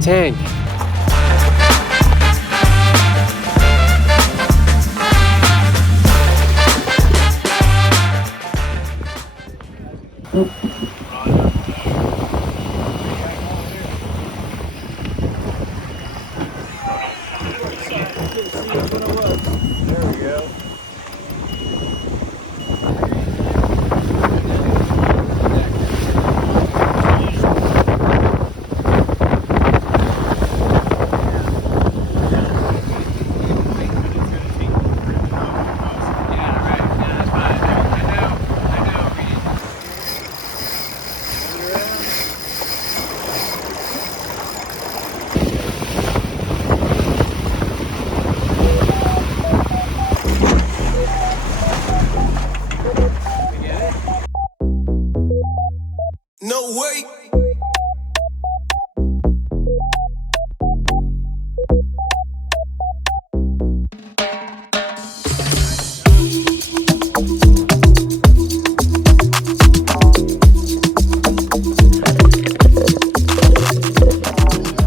tank. No way.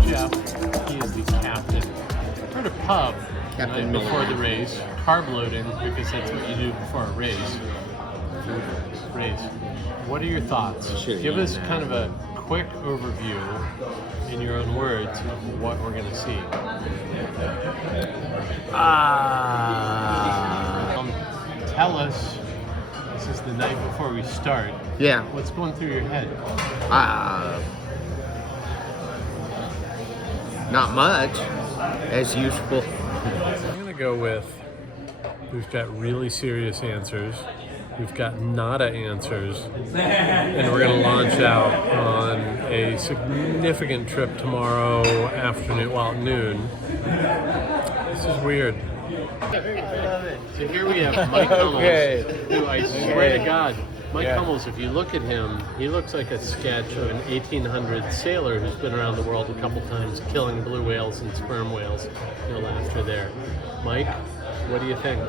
Jeff, he is the captain. We're at a pub Captain before the race, carb loading, because that's what you do before a race. What are your thoughts? Give us kind of a quick overview in your own words of what we're going to see. Tell us, this is the night before we start. Yeah. What's going through your head? Not much, as usual. I'm going to go with, we've got really serious answers. We've got nada answers, and we're going to launch out on a significant trip tomorrow afternoon, well, at noon. This is weird. So here we have Mike Hummels, who I swear to God, Mike Hummels, if you look at him, he looks like a sketch of an 1800 sailor who's been around the world a couple times killing blue whales and sperm whales. No laughter there. Mike, what do you think?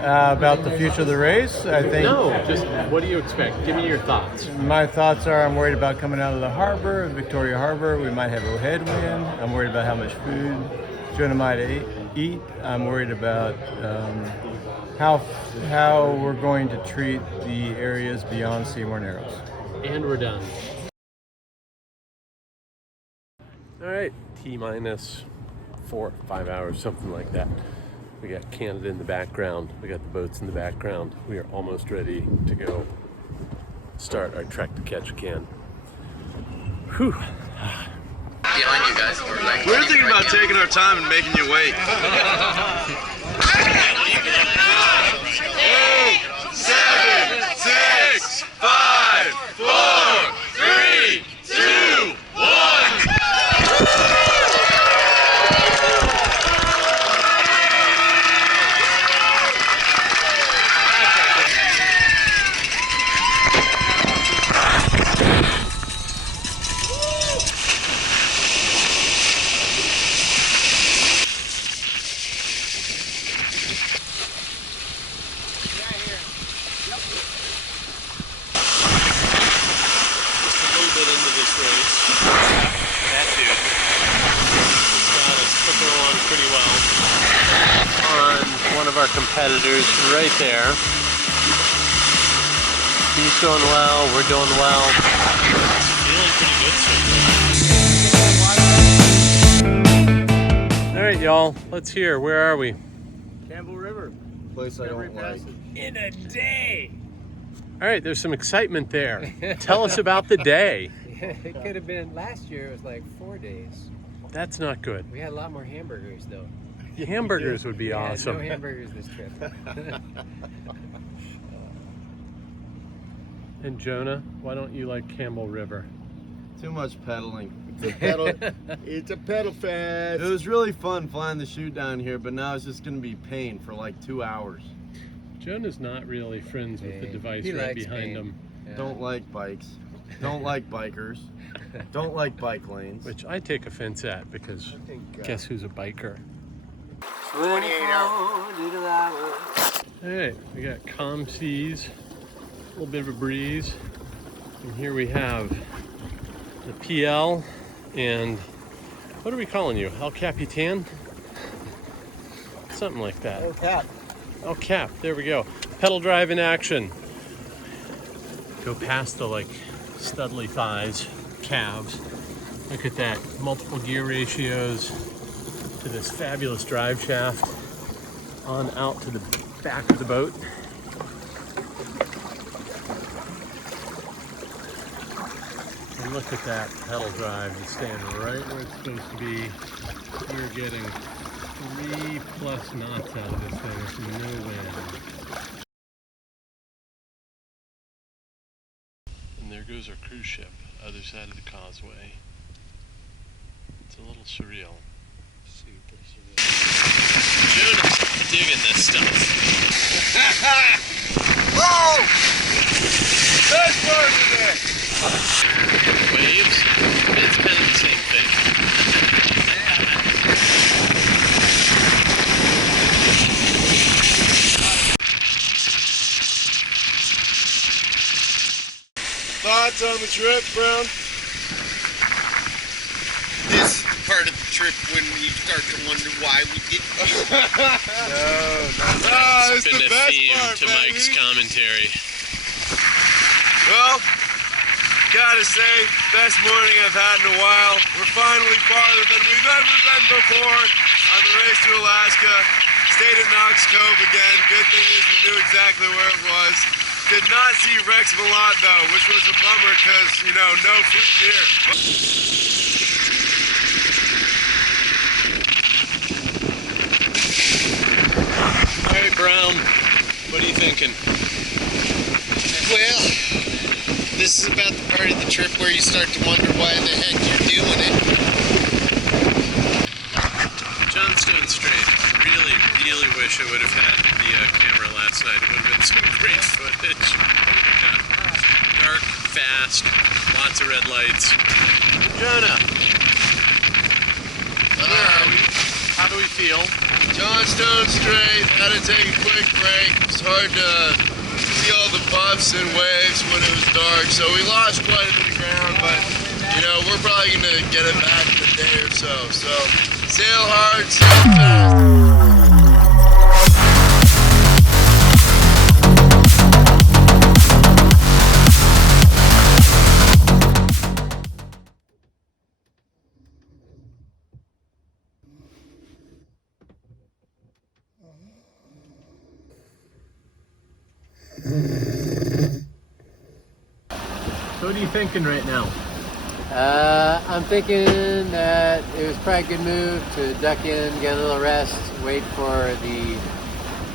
About the future of the race, I think. No, just what do you expect? Give me your thoughts. My thoughts are I'm worried about coming out of the harbor, Victoria Harbor. We might have a headwind. I'm worried about how much food Jonah might eat. I'm worried about how we're going to treat the areas beyond Seymour Narrows. And we're done. All right, T-minus 4, 5 hours, something like that. We got Canada in the background. We got the boats in the background. We are almost ready to go start our trek to Ketchikan. Whew. Behind you guys. We're thinking about taking our time and making you wait. 8, 7, 6, 5, 4, 3, 2, 1. Our competitors right there. He's doing well, we're doing well. Feeling pretty good so far. All right, y'all, let's hear. Where are we? Campbell River. Place I don't like. In a day. All right, there's some excitement there. Tell us about the day. It could have been, last year it was like 4 days. That's not good. We had a lot more hamburgers though. The hamburgers would be awesome. No hamburgers this trip. And Jonah, why don't you like Campbell River? Too much pedaling. It's a pedal fest. It was really fun flying the chute down here, but now it's just going to be pain for like 2 hours. Jonah's not really friends with the device right behind him. Yeah. Don't like bikes. Don't like bikers. Don't like bike lanes. Which I take offense at because guess who's a biker? 28 hours. Alright, we got calm seas, a little bit of a breeze, and here we have the PL and What are we calling you? El Capitan? Something like that. Oh, cap. El Cap, there we go. Pedal drive in action. Go past the like studly thighs, calves. Look at that, multiple gear ratios to this fabulous drive shaft on out to the back of the boat. And look at that pedal drive. It's staying right where it's supposed to be. We're getting 3+ knots out of this thing with no wind. And there goes our cruise ship, other side of the causeway. It's a little surreal. Super surreal. June, digging this stuff. Whoa! That's part of it. Waves, it's kind of the same thing. Thoughts on the trip, Brown? This part of the trip when we start to wonder why we didn't. No, it's Been the a best theme part, to baby. Mike's commentary. Well, gotta say, best morning I've had in a while. We're finally farther than we've ever been before on the race to Alaska. Stayed at Knox Cove again. Good thing is we knew exactly where it was. Did not see Rex a lot though, which was a bummer because, you know, no free beer. All right, Brown, what are you thinking? Well, this is about the part of the trip where you start to wonder why the heck you're doing it. Johnstone Strait. Really wish I would have had the camera last night. It would have been some great footage. Yeah. Dark, fast, lots of red lights. Jonah, where are we? How do we feel? Johnstone Strait, had to take a quick break. It's hard to see all the puffs and waves when it was dark, so we lost quite a bit of ground, but you know, we're probably gonna get it back in a day or so. So sail hard, sail fast. So what are you thinking right now? I'm thinking that it was probably a good move to duck in, get a little rest, wait for the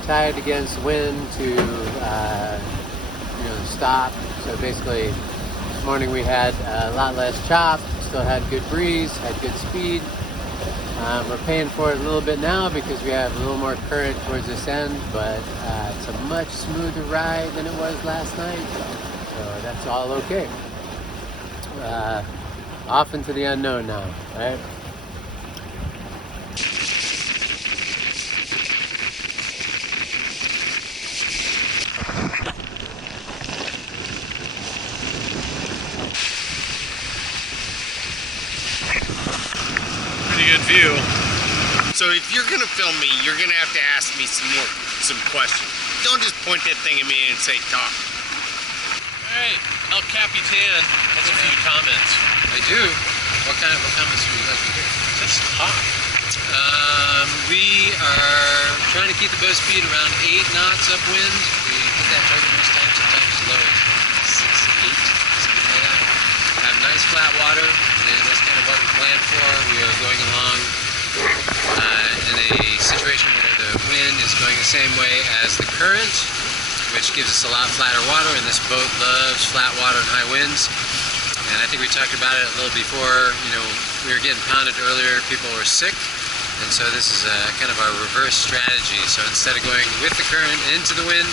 tide against wind to stop. So basically this morning we had a lot less chop, still had good breeze, had good speed. We're paying for it a little bit now because we have a little more current towards this end, but it's a much smoother ride than it was last night, so that's all okay. Off into the unknown now, right? Pretty good view. So if you're gonna film me, you're gonna have to ask me some questions. Don't just point that thing at me and say talk. All right, El Capitan has a few comments. I do. What comments would you like to hear? Just talk. We are trying to keep the boat speed around 8 knots upwind. We hit that target most times, sometimes as low as 6, 8, something like that. Have nice flat water, and that's kind of what we planned for. We are going along in a situation where the wind is going the same way as the current, which gives us a lot flatter water, and this boat loves flat water and high winds. And I think we talked about it a little before, we were getting pounded earlier, people were sick, and so this is kind of our reverse strategy. So instead of going with the current into the wind,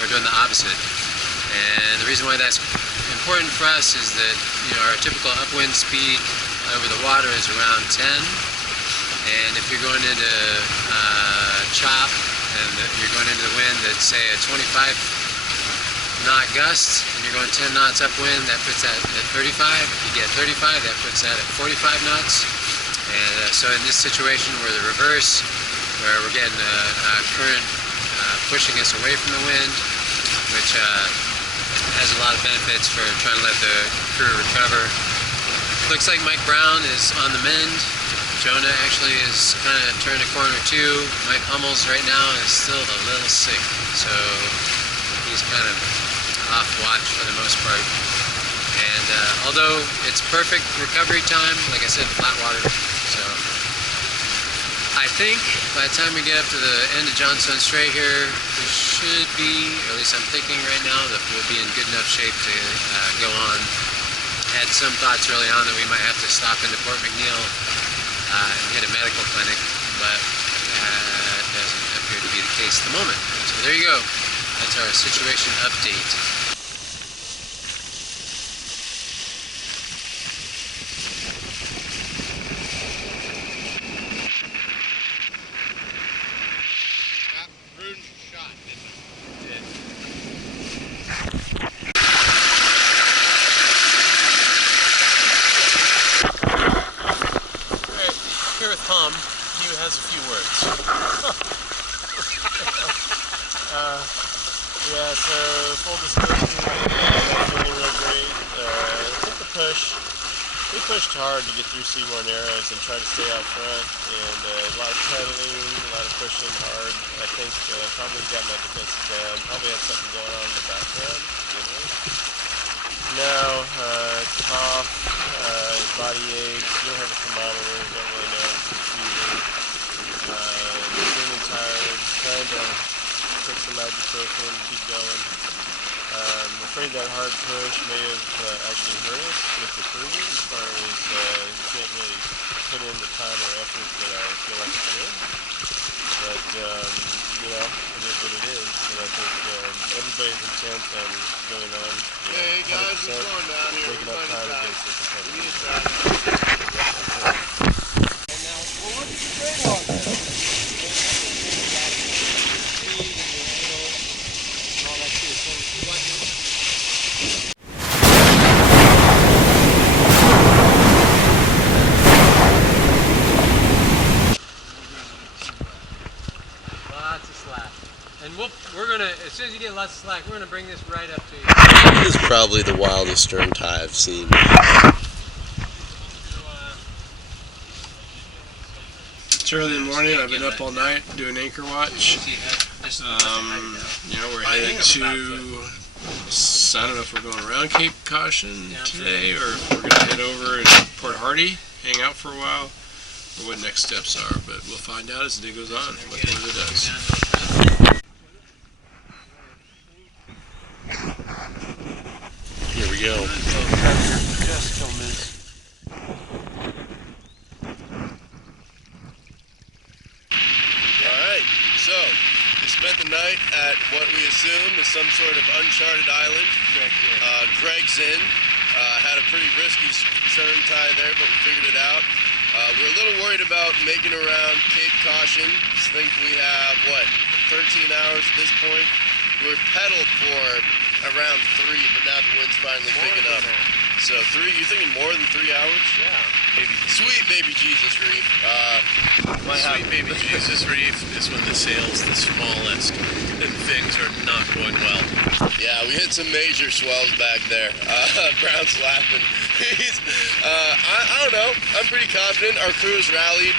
we're doing the opposite. And the reason why that's important for us is that, our typical upwind speed over the water is around 10. And if you're going into chop and you're going into the wind at, say, a 25 knot gust, and you're going 10 knots upwind, that puts that at 35. If you get 35, that puts that at 45 knots. And so in this situation, we're the reverse, where we're getting a current pushing us away from the wind, which has a lot of benefits for trying to let the crew recover. Looks like Mike Brown is on the mend. Jonah actually is kind of turned a corner too. Mike Hummels right now is still a little sick, so he's kind of off watch for the most part. And although it's perfect recovery time, like I said, flat water, so I think by the time we get up to the end of Johnstone Strait here, we should be, or at least I'm thinking right now, that we'll be in good enough shape to go on. Had some thoughts early on that we might have to stop into Port McNeill and hit a medical clinic, but that doesn't appear to be the case at the moment. So there you go. That's our situation update. Here with Tom, he has a few words. Yeah, so full disclosure, not feeling real great. Took the push. We pushed hard to get through Seymour Narrows and try to stay out front, and a lot of pedaling, a lot of pushing hard. I think probably got my defenses down. Probably had something going on in the background. Now, cough, body aches, you don't have a thermometer, don't really know, fever, feeling tired, trying to take some ibuprofen, keep going. I'm afraid that hard push may have actually hurt us with the curving, as far as can't really put in the time or effort that I feel like I should. But, you know, it is what it is, and I think everybody's intent on going on. Hey guys, what's going down here? Taking up time against the competitors. And now, well, look at the great hawk now. Lots of slack. And we're gonna, as soon as you get lots of slack, we're gonna bring this right up to you. This is probably the wildest stern tie I've seen. It's early in the morning. I've been up all night doing anchor watch. You know, we're headed to, I don't know if we're going around Cape Caution today or if we're going to head over to Port Hardy, hang out for a while, or what next steps are. But we'll find out as the day goes on what the weather does. Here we go. Alright, so we spent the night at what we assume is some sort of uncharted island. Greg's Inn. Had a pretty risky stern tie there, but we figured it out. We're a little worried about making around Cape Caution. I think we have, what, 13 hours at this point? We were pedaled for around 3, but now the wind's finally picking up. So 3, you thinking more than 3 hours? Yeah. Sweet baby Jesus reef. Sweet baby Jesus reef is when the sail's the smallest and things are not going well. Yeah, we hit some major swells back there. Brown's laughing. I don't know. I'm pretty confident. Our crew has rallied.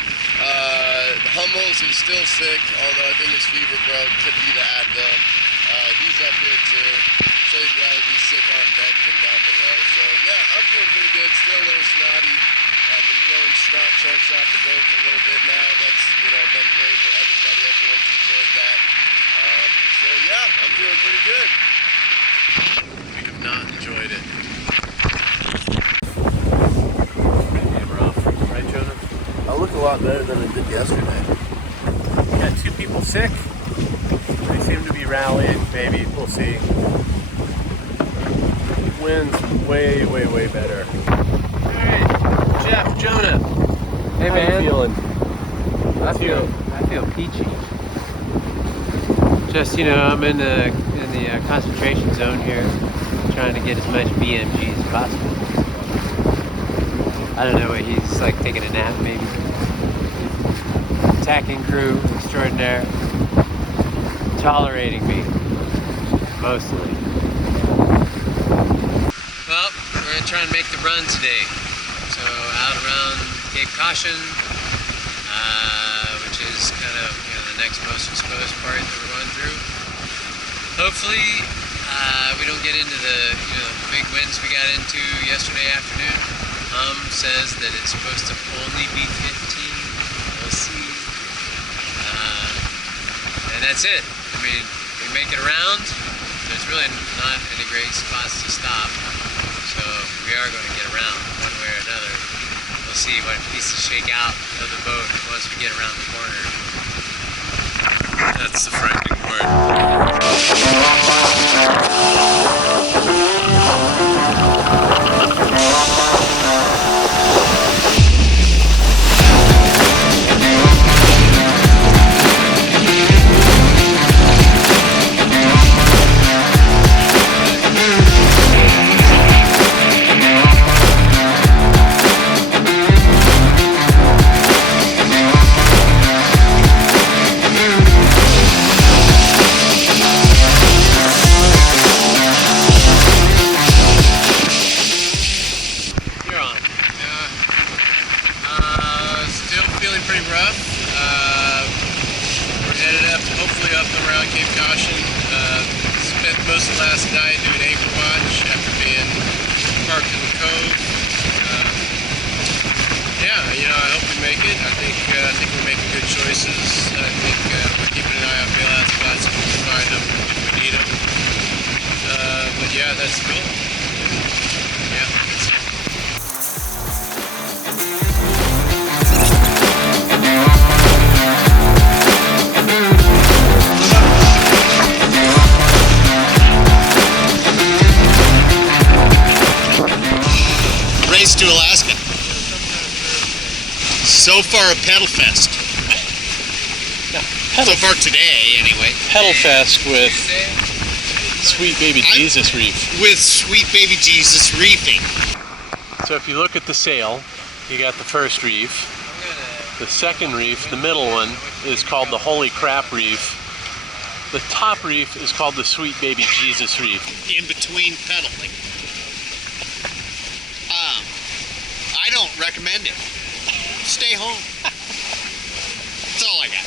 Hummels is still sick, although I think his fever broke. Could be the Advil. He's up here too. So he'd rather be sick on deck than down below. So yeah, I'm feeling pretty good. Still a little snotty. I've been blowing snot chunks off the boat for a little bit now. That's, you know, been great for everybody. Everyone's enjoyed that. So yeah, I'm feeling pretty good. We have not enjoyed it. Right, Jonah? I look a lot better than I did yesterday. We got 2 people sick. They seem to be rallying, maybe. We'll see. Wind's way, way, way better. Alright, Jeff, Jonah. Hey how man, you feeling? I feel peachy. Just, you know, I'm in the concentration zone here, trying to get as much BMG as possible. I don't know, he's like taking a nap maybe. Tacking crew extraordinaire. Tolerating me. Mostly. Well, we're going to try and make the run today. So out around Cape Caution, which is kind of the next most exposed part that we're going through. Hopefully we don't get into the big winds we got into yesterday afternoon. Says that it's supposed to only be 15. We'll see. And that's it. I mean, we make it around. There's really not any great spots to stop. So we are going to get around one way or another. We'll see what pieces shake out of the boat once we get around the corner. That's the frightening part. Most of last night doing anchor watch after being parked in the cove. Yeah, I hope we make it. I think we're making good choices. I think we're keeping an eye on bailout spots if we can find them, if we need them. But yeah, that's cool. Yeah, that's it. To Alaska. So far a pedal fest. So far today, anyway. Pedal fest with Sweet Baby Jesus Reef. With Sweet Baby Jesus reefing. So if you look at the sail, you got the first reef. The second reef, the middle one, is called the Holy Crap Reef. The top reef is called the Sweet Baby Jesus Reef. In between pedaling. I don't recommend it. Stay home. That's all I got.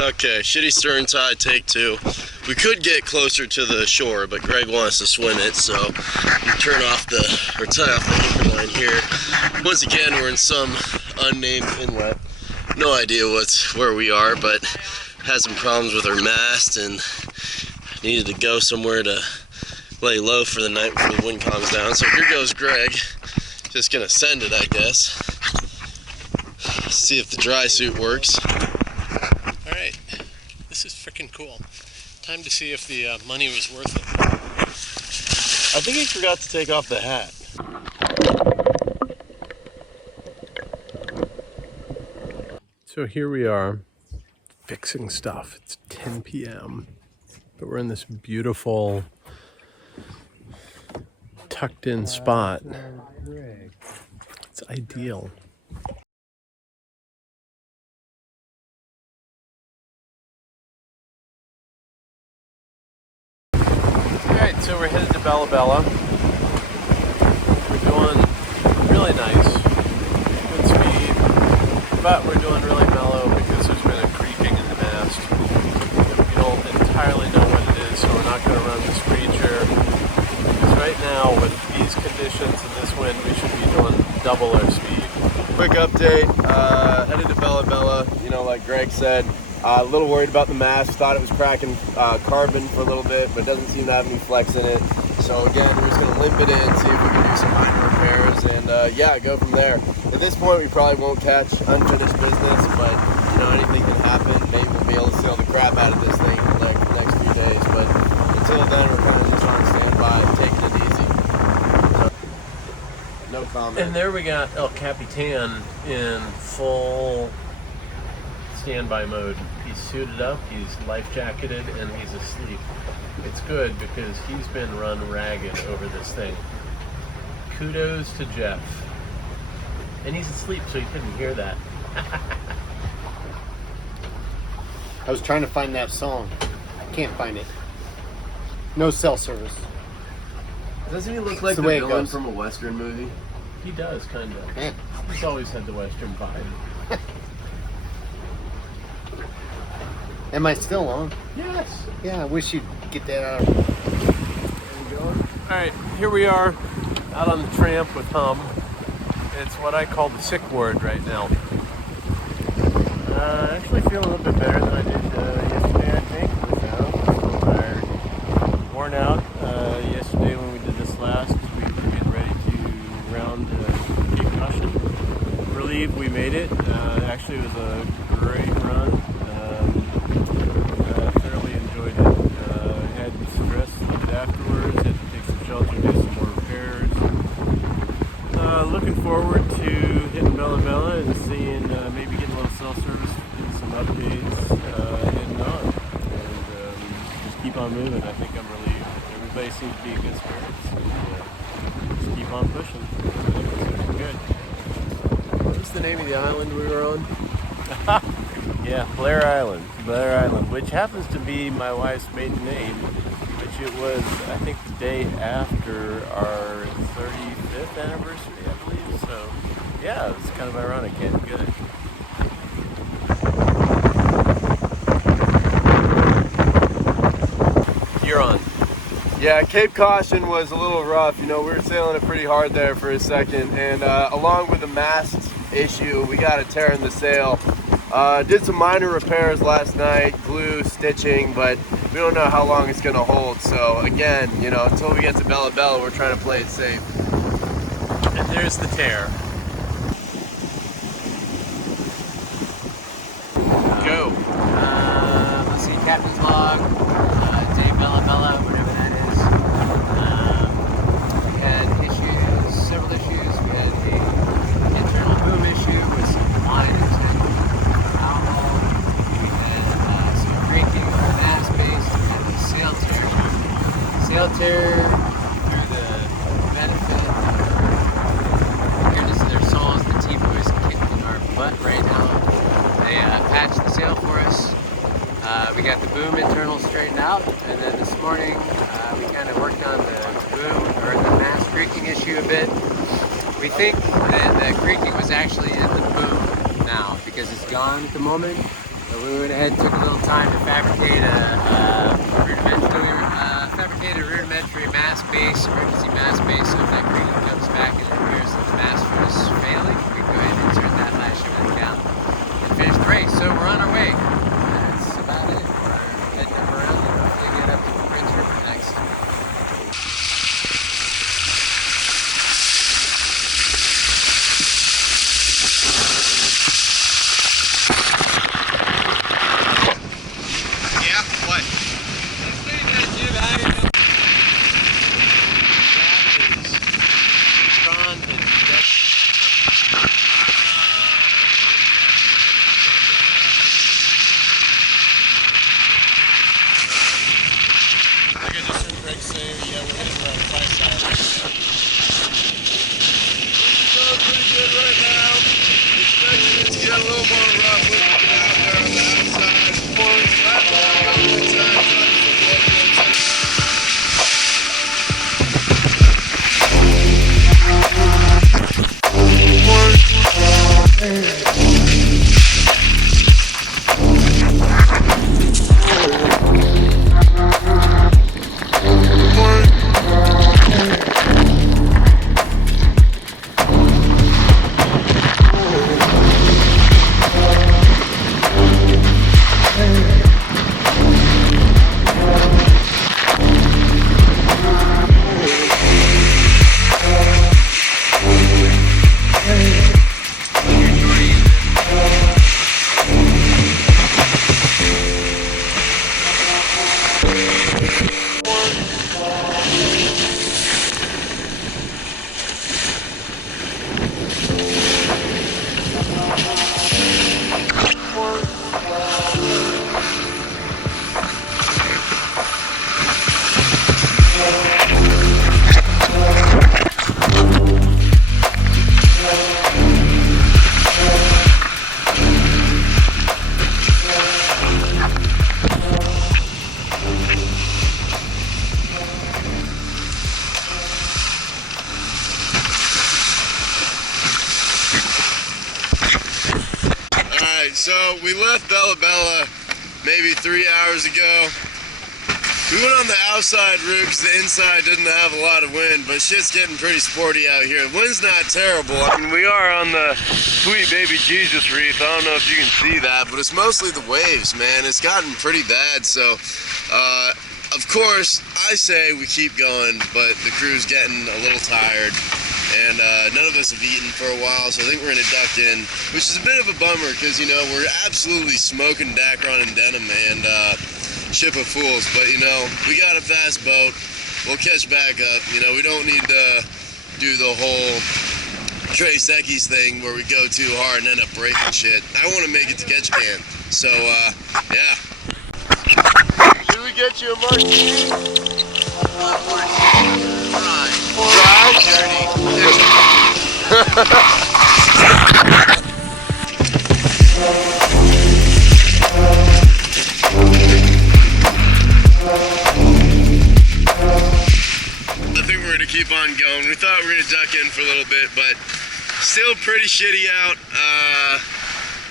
Okay, shitty stern side, take two. We could get closer to the shore, but Greg wants to swim it, so we tie off the anchor line here. Once again, we're in some unnamed inlet. No idea where we are, but had some problems with our mast and needed to go somewhere to lay low for the night before the wind calms down. So here goes Greg. Just gonna send it, I guess. See if the dry suit works. Alright, this is freaking cool. Time to see if the money was worth it. I think he forgot to take off the hat. So here we are, fixing stuff. It's 10 p.m. But we're in this beautiful, tucked in spot. It's ideal. Alright, so we're headed to Bella Bella. We're doing really nice, good speed, but we're doing really mellow because there's been a creaking in the mast. We don't entirely know what it is, so we're not going to run this creature. Because right now, with these conditions and this wind, we should be doing double our speed. Quick update, headed to Bella Bella, like Greg said. A little worried about the mast, thought it was cracking carbon for a little bit, but it doesn't seem to have any flex in it. So again, we're just going to limp it in, see if we can do some minor repairs, and yeah, go from there. At this point, we probably won't catch unfinished business, but anything can happen. Maybe we'll be able to sail the crap out of this thing in like until then, we're kind of just on standby, taking it easy. No comment. And there we got El Capitan in full standby mode. He's suited up, he's life jacketed, and he's asleep. It's good because he's been run ragged over this thing. Kudos to Jeff. And he's asleep, so he couldn't hear that. I was trying to find that song. Can't find it. No cell service. Doesn't he look like the the way it villain goes. from a Western movie? He does, kind of. Yeah. He's always had the Western vibe. Am I still on? Yes. Yeah, I wish you'd get that out. Alright, here we are out on the tramp with Hum. It's what I call the sick ward right now. I actually feel a little bit better than I did yesterday, I think. So, I'm still tired. Worn out. Yesterday when we did this last, we were getting ready to round Cape Caution. Relieved we made it. Actually, it was a great run. Thoroughly enjoyed it. Had stress afterwards. Had to take some shelter, do some more repairs. Looking forward to hitting Bella Bella and seeing maybe getting a little cell service, getting some updates, heading on, and just keep on moving. I think I'm relieved. Everybody seems to be in good spirits. And, just keep on pushing. It's looking good. What's the name of the island we were on? Yeah, Blair Island, which happens to be my wife's maiden name, which it was, I think, the day after our 35th anniversary, I believe. So, yeah, it's kind of ironic and good. You're on. Yeah, Cape Caution was a little rough. You know, we were sailing it pretty hard there for a second, and along with the mast issue, we got a tear in the sail. Did some minor repairs last night, glue, stitching, but we don't know how long it's gonna hold. So again, you know, until we get to Bella Bella, we're trying to play it safe. And there's the tear. Go. Let's see, captain's log, day Bella Bella, whatever that is. We had issues, several issues. We had an internal boom issue with some line and alcohol. We had some creaking on the mast base. We had the sail tear. Sail tear through the benefit. Goodness of their souls, the T-boys kicking our butt right now. They patched the sail for us. We got the boom internal straightened out, and then this morning we kind of worked on the boom or the mast creaking issue a bit. We think that the creaking was actually in the boom now because it's gone at the moment. So we went ahead and took a little time to fabricate a rudimentary mast base, emergency mast base. So if that creaking comes back and it appears that the mast was failing, we can go ahead and insert that lash back down and finish the race. So we're on our way. That's about it. We're heading up around and hopefully get up to Prince River next. Yeah, what? I could just hear Greg say, yeah, we're hitting around 5 miles. It's going pretty good right now. Expecting it to get a little more rough with it out there on the outside. Pouring flat log all the time, trying to put locals in. Alright, so we left Bella Bella maybe 3 hours ago. We went on the outside route because the inside didn't have a lot of wind, but shit's getting pretty sporty out here. The wind's not terrible. I mean, we are on the Sweet Baby Jesus Reef. I don't know if you can see that, but it's mostly the waves, man. It's gotten pretty bad, so of course, I say we keep going, but the crew's getting a little tired, and none of us have eaten for a while, so I think we're gonna duck in, which is a bit of a bummer because, you know, we're absolutely smoking Dacron and Denim and Ship of Fools, but, you know, we got a fast boat. We'll catch back up. You know, we don't need to do the whole Trey Secchi's thing where we go too hard and end up breaking shit. I want to make it to Ketchikan, so yeah. Should we get you a martini? I think we're gonna keep on going. We thought we were gonna duck in for a little bit, but still pretty shitty out.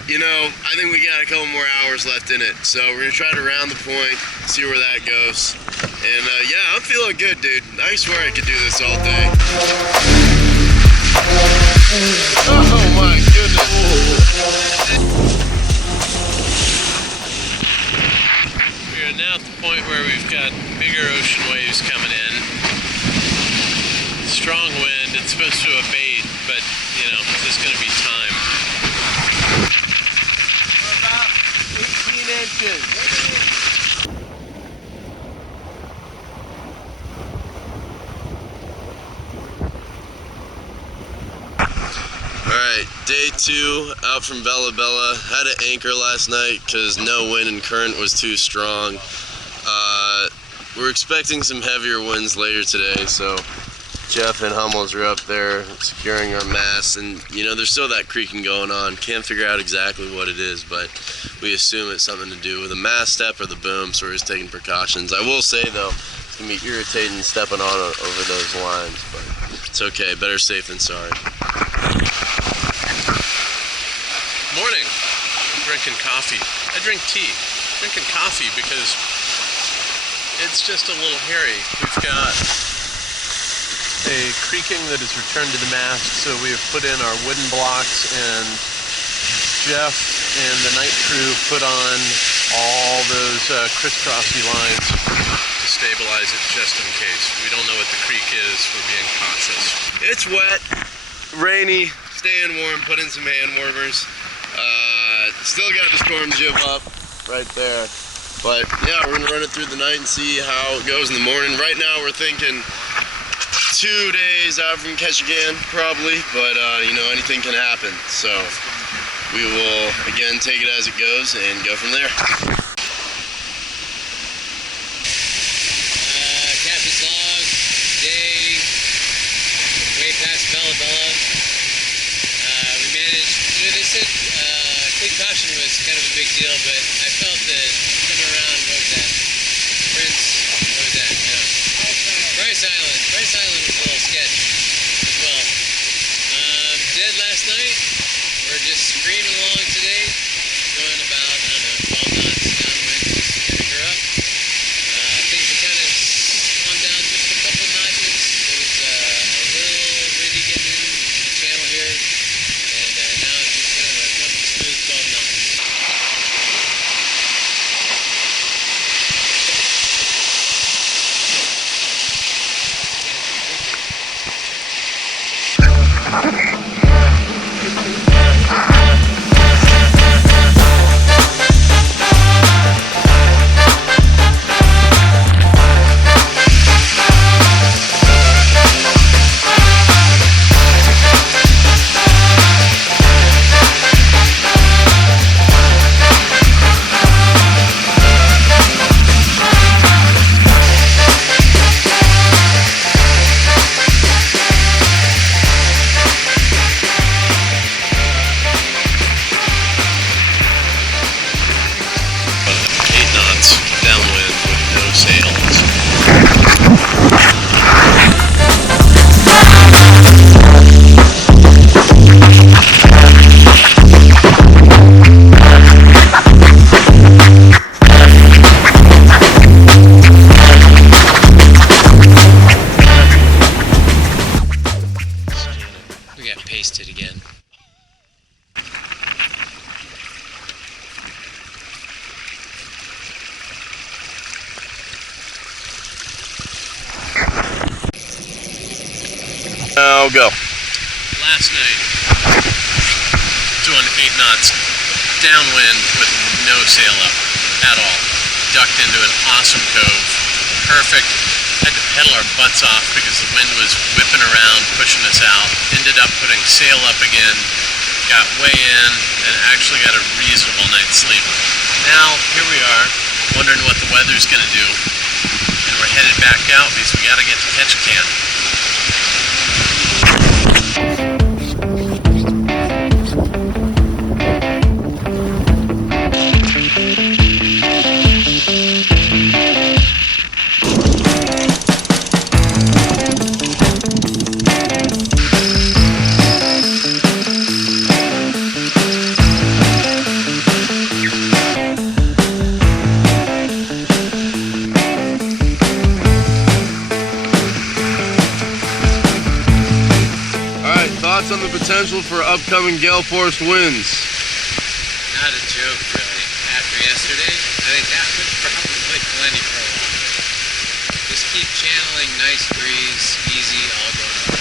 You know, I think we got a couple more hours left in it, so we're gonna try to round the point, see where that goes. And yeah, I'm feeling good, dude. I swear I could do this all day. Oh my goodness. We are now at the point where we've got bigger ocean waves coming in. Strong wind, it's supposed to abate, but you know, there's gonna be time. We're about 18 inches. Alright, day 2 out from Bella Bella. Had to anchor last night because no wind and current was too strong. We're expecting some heavier winds later today, so Jeff and Hummels are up there securing our mast, and you know, there's still that creaking going on. Can't figure out exactly what it is, but we assume it's something to do with the mast step or the boom, so we're just taking precautions. I will say though, it's gonna be irritating stepping on over those lines, but it's okay, better safe than sorry. Morning. I'm drinking coffee. I drink tea. Drinking coffee because it's just a little hairy. We've got a creaking that is returned to the mast, so we have put in our wooden blocks, and Jeff and the night crew put on all those crisscrossy lines to stabilize it just in case. We don't know what the creak is, we're being cautious. It's wet, rainy, staying warm, put in some hand warmers. Still got the storm jib up right there. But yeah, we're gonna run it through the night and see how it goes in the morning. Right now we're thinking 2 days out from Ketchikan, probably, but you know, anything can happen. So we will again take it as it goes and go from there. Captain's log, day, way past Bella Bella. We managed, you know, they said quick caution was kind of a big deal, but I felt that coming around, what was that? Prince, what was that? No. Bryce Island. Bryce Island was a little sketch as well. Dead last night. We're just screaming along today, going about, I don't know, 12 knots downwind, just giving her up. Things have kind of calmed down just a couple notches. There was a little windy getting in the channel here, and now it's just kind of a comfy, smooth 12 knots. we got pasted again. Now go. Last night, doing 8 knots downwind with no sail up at all. Ducked into an awesome cove. Perfect. Had to pedal our butts off because the wind was whipping around, pushing us out. Ended up putting sail up again, got way in, and actually got a reasonable night's sleep. Now, here we are, wondering what the weather's gonna do. And we're headed back out because we gotta get to Ketchikan. Thoughts on the potential for upcoming gale force winds? Not a joke, really. After yesterday, I think that would probably plenty for a while. Just keep channeling nice breeze, easy, all going on.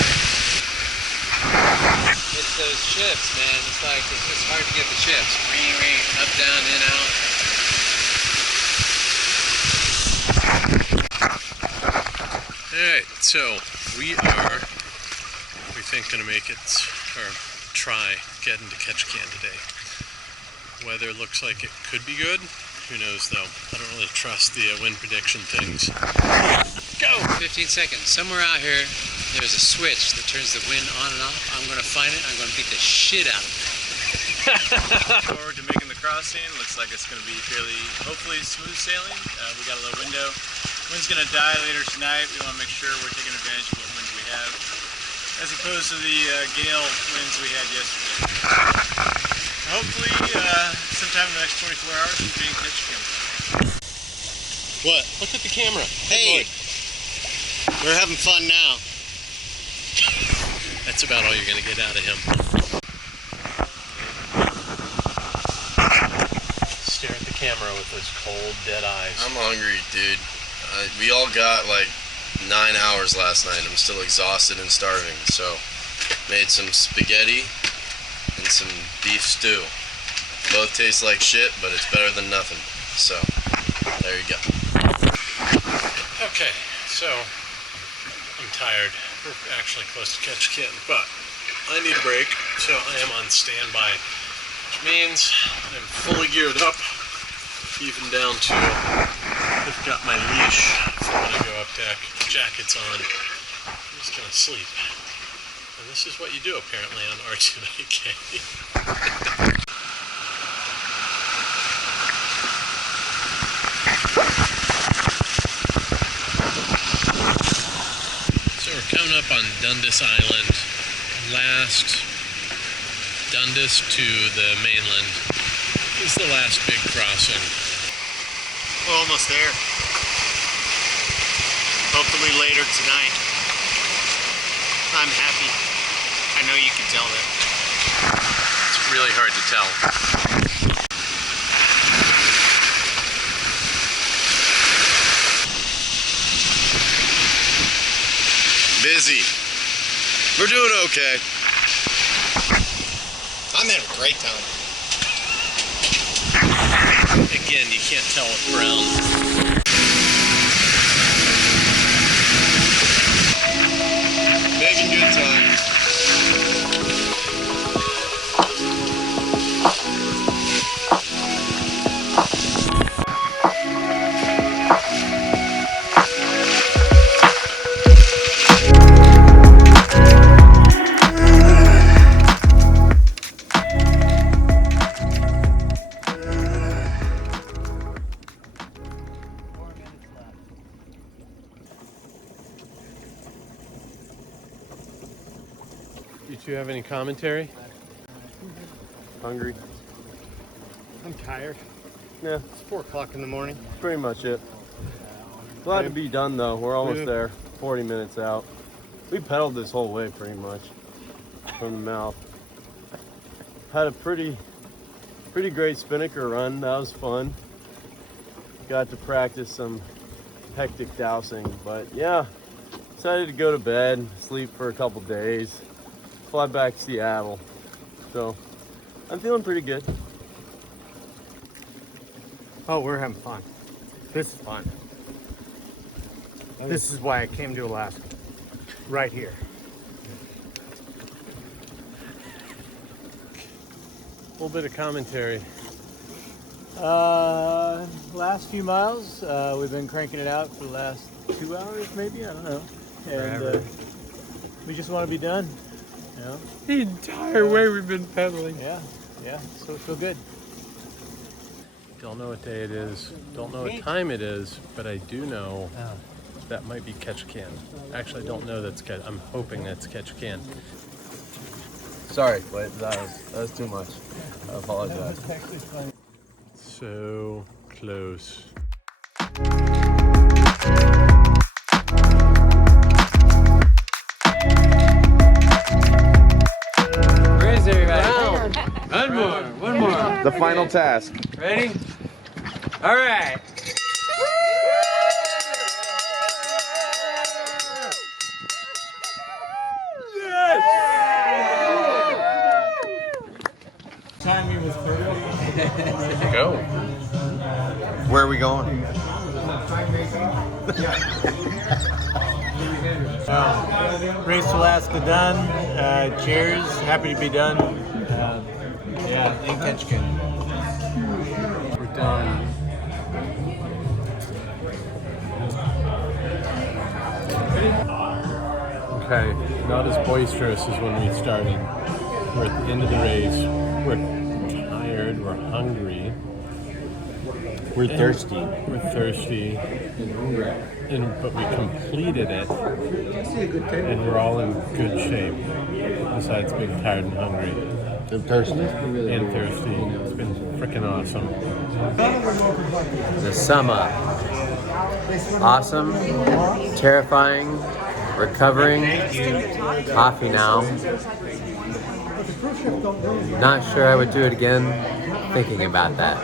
It's those chips, man. It's like, it's just hard to get the chips. Up, down, in, out. Alright, so we think gonna make it, or try getting to Ketchikan today. Weather looks like it could be good. Who knows though? I don't really trust the wind prediction things. Go! 15 seconds. Somewhere out here, there's a switch that turns the wind on and off. I'm gonna find it. I'm gonna beat the shit out of it. Forward to making the crossing. Looks like it's going to be fairly, hopefully, smooth sailing. We got a little window. Wind's going to die later tonight. We want to make sure we're taking advantage of what winds we have, as opposed to the gale winds we had yesterday. Hopefully, sometime in the next 24 hours, we'll be in Ketchikan. What? Look at the camera. Hey, we're having fun now. That's about all you're gonna get out of him. Stare at the camera with those cold, dead eyes. I'm hungry, dude. We all got like 9 hours last night. I'm still exhausted and starving, so made some spaghetti and some beef stew. Both taste like shit, but it's better than nothing. So, there you go. Okay, so I'm tired. We're actually close to Ketchikan, but I need a break, so I am on standby, which means I'm fully geared up, even down to I've got my leash for when I go up deck. The jacket's on. I'm just gonna sleep. And this is what you do apparently on R2AK. So we're coming up on Dundas Island, last Dundas to the mainland is the last big crossing. We're almost there. Hopefully later tonight. I'm happy. I know you can tell that. It's really hard to tell. Busy. We're doing okay. I'm having a great time. Again, you can't tell with brown. Making good time. You two have any commentary? Hungry. I'm tired. Yeah, It's 4 o'clock in the morning. pretty much it. Glad to be done though. We're almost there. 40 minutes out. We pedaled this whole way pretty much. from the mouth. Had a pretty great spinnaker run. That was fun. Got to practice some hectic dousing, but yeah, decided to go to bed, sleep for a couple days, fly back to Seattle. So I'm feeling pretty good. Oh, we're having fun. This is fun. This is why I came to Alaska. Right here. A little bit of commentary. Last few miles, we've been cranking it out for the last 2 hours, maybe, I don't know. And we just want to be done, you know? The entire way we've been pedaling. Yeah, so we feel good. Don't know what day it is, don't know what time it is, but I do know that might be Ketchikan. Actually, I don't know that's I'm hoping that's Ketchikan. Sorry, but that was too much. I apologize. So close. Where is everybody? One more. The final task. Ready? All right. Go. Where are we going? Race to Alaska done. Cheers. Happy to be done. In Ketchikan. We're done. Okay, not as boisterous as when we started. We're at the end of the race. We're tired, we're hungry. We're thirsty. We're thirsty. But we completed it. And we're all in good shape. Besides being tired and hungry. And thirsty. And thirsty. It's been freaking awesome. The sum up. Awesome, terrifying, recovering, coffee now. Not sure I would do it again, thinking about that.